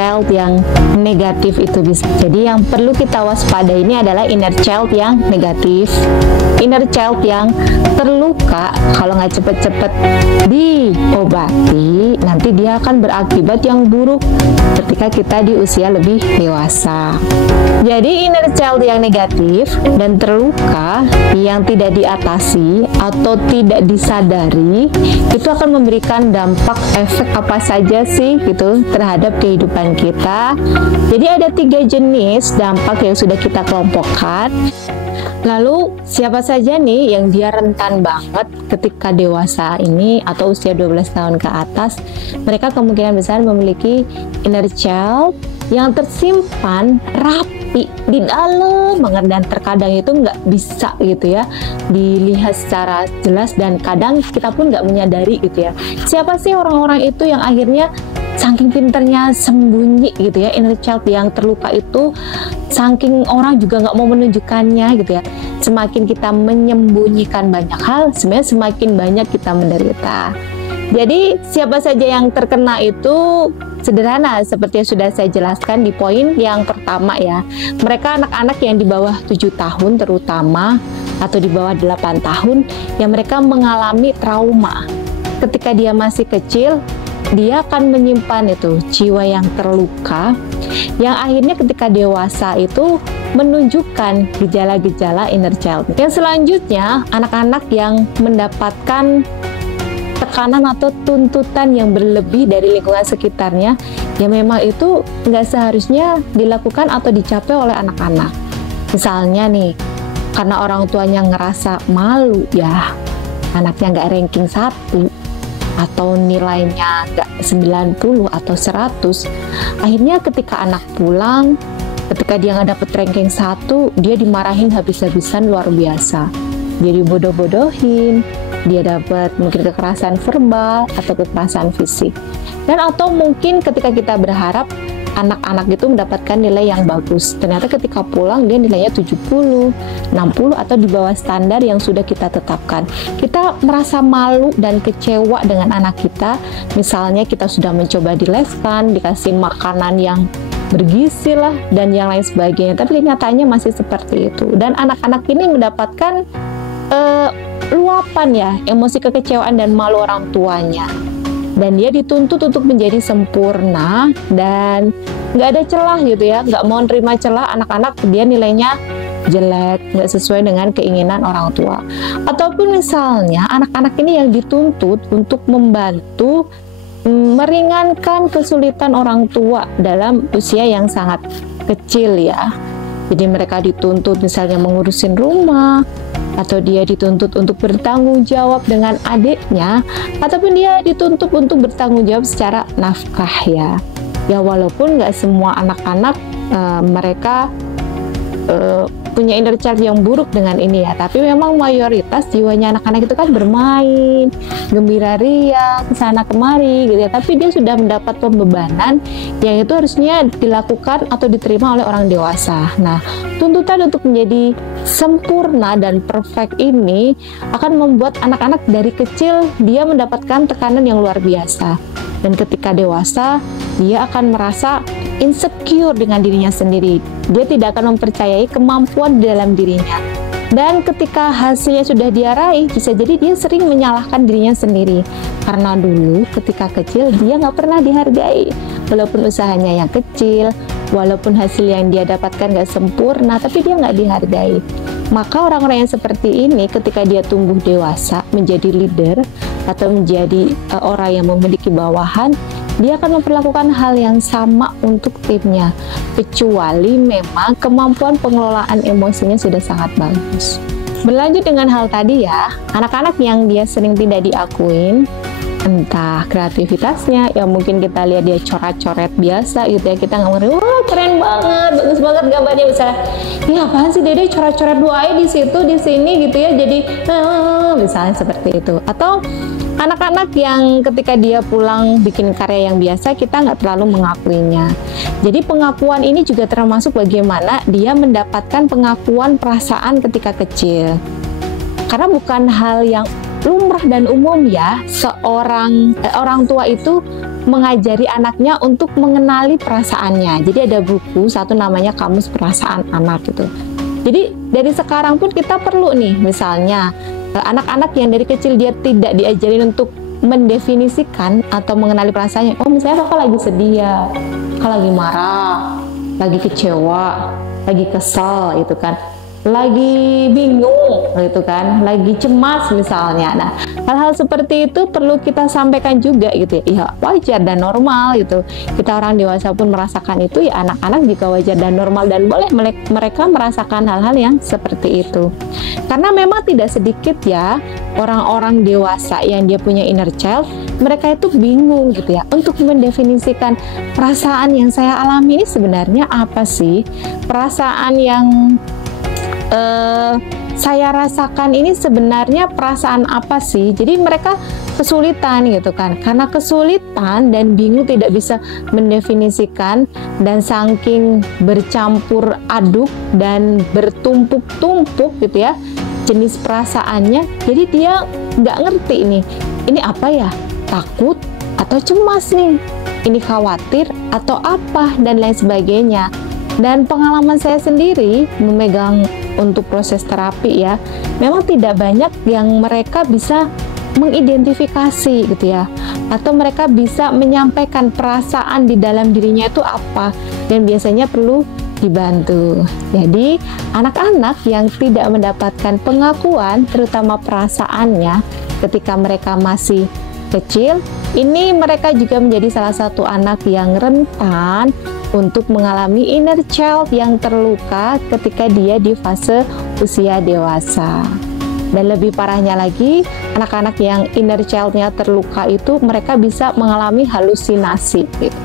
child yang negatif itu bisa. Jadi yang perlu kita waspadai ini adalah inner child yang negatif, inner child yang terluka. Kalau nggak cepet-cepet diobati, nanti dia akan berakibat yang buruk ketika kita di usia lebih dewasa. Jadi inner child yang negatif dan terluka yang tidak diatasi atau tidak disadari itu akan memberikan dampak efek apa saja sih gitu terhadap kehidupan kita. Jadi ada 3 jenis dampak yang sudah kita kelompokkan. Lalu siapa saja nih yang dia rentan banget ketika dewasa ini atau usia 12 tahun ke atas? Mereka kemungkinan besar memiliki inner child yang tersimpan rapi di dalam banget, dan terkadang itu nggak bisa gitu ya dilihat secara jelas, dan kadang kita pun nggak menyadari gitu ya. Siapa sih orang-orang itu yang akhirnya saking pinternya sembunyi gitu ya, inner child yang terluka itu saking orang juga nggak mau menunjukkannya gitu ya. Semakin kita menyembunyikan banyak hal, sebenarnya semakin banyak kita menderita. Jadi siapa saja yang terkena itu sederhana seperti yang sudah saya jelaskan di poin yang pertama ya. Mereka anak-anak yang di bawah 7 tahun terutama, atau di bawah 8 tahun, yang mereka mengalami trauma. Ketika dia masih kecil, dia akan menyimpan itu jiwa yang terluka, yang akhirnya ketika dewasa itu menunjukkan gejala-gejala inner child. Yang selanjutnya, anak-anak yang mendapatkan tekanan atau tuntutan yang berlebih dari lingkungan sekitarnya, ya memang itu nggak seharusnya dilakukan atau dicapai oleh anak-anak. Misalnya nih, karena orang tuanya ngerasa malu ya, anaknya nggak ranking 1, atau nilainya nggak 90 atau 100, akhirnya ketika anak pulang, ketika dia nggak dapet ranking 1, dia dimarahin habis-habisan luar biasa. Dia dibodoh-bodohin, dia dapat mungkin kekerasan verbal atau kekerasan fisik. Dan atau mungkin ketika kita berharap anak-anak itu mendapatkan nilai yang bagus, ternyata ketika pulang dia nilainya 70, 60 atau di bawah standar yang sudah kita tetapkan. Kita merasa malu dan kecewa dengan anak kita. Misalnya kita sudah mencoba dileskan, dikasih makanan yang bergizi lah dan yang lain sebagainya, tapi kenyataannya masih seperti itu. Dan anak-anak ini mendapatkan luapan ya emosi kekecewaan dan malu orang tuanya, dan dia dituntut untuk menjadi sempurna dan nggak ada celah gitu ya, nggak mau nerima celah anak-anak dia nilainya jelek, nggak sesuai dengan keinginan orang tua. Ataupun misalnya anak-anak ini yang dituntut untuk membantu meringankan kesulitan orang tua dalam usia yang sangat kecil ya. Jadi mereka dituntut misalnya mengurusin rumah, atau dia dituntut untuk bertanggung jawab dengan adiknya, ataupun dia dituntut untuk bertanggung jawab secara nafkah ya. Ya walaupun nggak semua anak-anak mereka punya inner child yang buruk dengan ini ya, tapi memang mayoritas jiwanya anak-anak itu kan bermain, gembira ria, kesana kemari gitu ya, tapi dia sudah mendapat pembebanan yang itu harusnya dilakukan atau diterima oleh orang dewasa. Nah, tuntutan untuk menjadi sempurna dan perfect ini akan membuat anak-anak dari kecil dia mendapatkan tekanan yang luar biasa, dan ketika dewasa dia akan merasa insecure dengan dirinya sendiri. Dia tidak akan mempercayai kemampuan di dalam dirinya. Dan ketika hasilnya sudah dia raih, bisa jadi dia sering menyalahkan dirinya sendiri. Karena dulu ketika kecil dia nggak pernah dihargai. Walaupun usahanya yang kecil, walaupun hasil yang dia dapatkan nggak sempurna, tapi dia nggak dihargai. Maka orang-orang yang seperti ini ketika dia tumbuh dewasa menjadi leader atau menjadi orang yang memiliki bawahan, dia akan memperlakukan hal yang sama untuk timnya, kecuali memang kemampuan pengelolaan emosinya sudah sangat bagus. Berlanjut dengan hal tadi ya, anak-anak yang dia sering tidak diakuin, entah kreativitasnya, ya mungkin kita lihat dia coret-coret biasa gitu ya, kita nggak ngerti, wah keren banget, bagus banget gambarnya, misalnya, ya apaan sih Dede coret-coret doanya di situ, di sini gitu ya, jadi misalnya seperti itu. Atau anak-anak yang ketika dia pulang bikin karya yang biasa, kita nggak terlalu mengakuinya. Jadi pengakuan ini juga termasuk bagaimana dia mendapatkan pengakuan perasaan ketika kecil. Karena bukan hal yang lumrah dan umum ya, seorang orang tua itu mengajari anaknya untuk mengenali perasaannya. Jadi ada buku satu namanya Kamus Perasaan Anak gitu. Jadi dari sekarang pun kita perlu nih, misalnya anak-anak yang dari kecil dia tidak diajarin untuk mendefinisikan atau mengenali perasaannya. Oh, misalnya kakak lagi sedih ya, kakak lagi marah, lagi kecewa, lagi kesal gitu kan, lagi bingung gitu kan, lagi cemas misalnya. Nah, hal-hal seperti itu perlu kita sampaikan juga gitu ya. Ya wajar dan normal gitu. Kita orang dewasa pun merasakan itu, ya anak-anak juga wajar dan normal, dan boleh mereka merasakan hal-hal yang seperti itu. Karena memang tidak sedikit ya orang-orang dewasa yang dia punya inner child, mereka itu bingung gitu ya untuk mendefinisikan perasaan yang saya alami ini sebenarnya apa sih? Perasaan yang saya rasakan ini sebenarnya perasaan apa sih? Jadi mereka kesulitan gitu kan, karena kesulitan dan bingung tidak bisa mendefinisikan, dan saking bercampur aduk dan bertumpuk-tumpuk gitu ya jenis perasaannya, jadi dia nggak ngerti ini apa ya, takut atau cemas nih, ini khawatir atau apa, dan lain sebagainya. Dan pengalaman saya sendiri memegang untuk proses terapi ya, memang tidak banyak yang mereka bisa mengidentifikasi gitu ya, atau mereka bisa menyampaikan perasaan di dalam dirinya itu apa, dan biasanya perlu dibantu. Jadi anak-anak yang tidak mendapatkan pengakuan terutama perasaannya ketika mereka masih kecil, ini mereka juga menjadi salah satu anak yang rentan untuk mengalami inner child yang terluka ketika dia di fase usia dewasa. Dan lebih parahnya lagi, anak-anak yang inner child-nya terluka itu mereka bisa mengalami halusinasi gitu.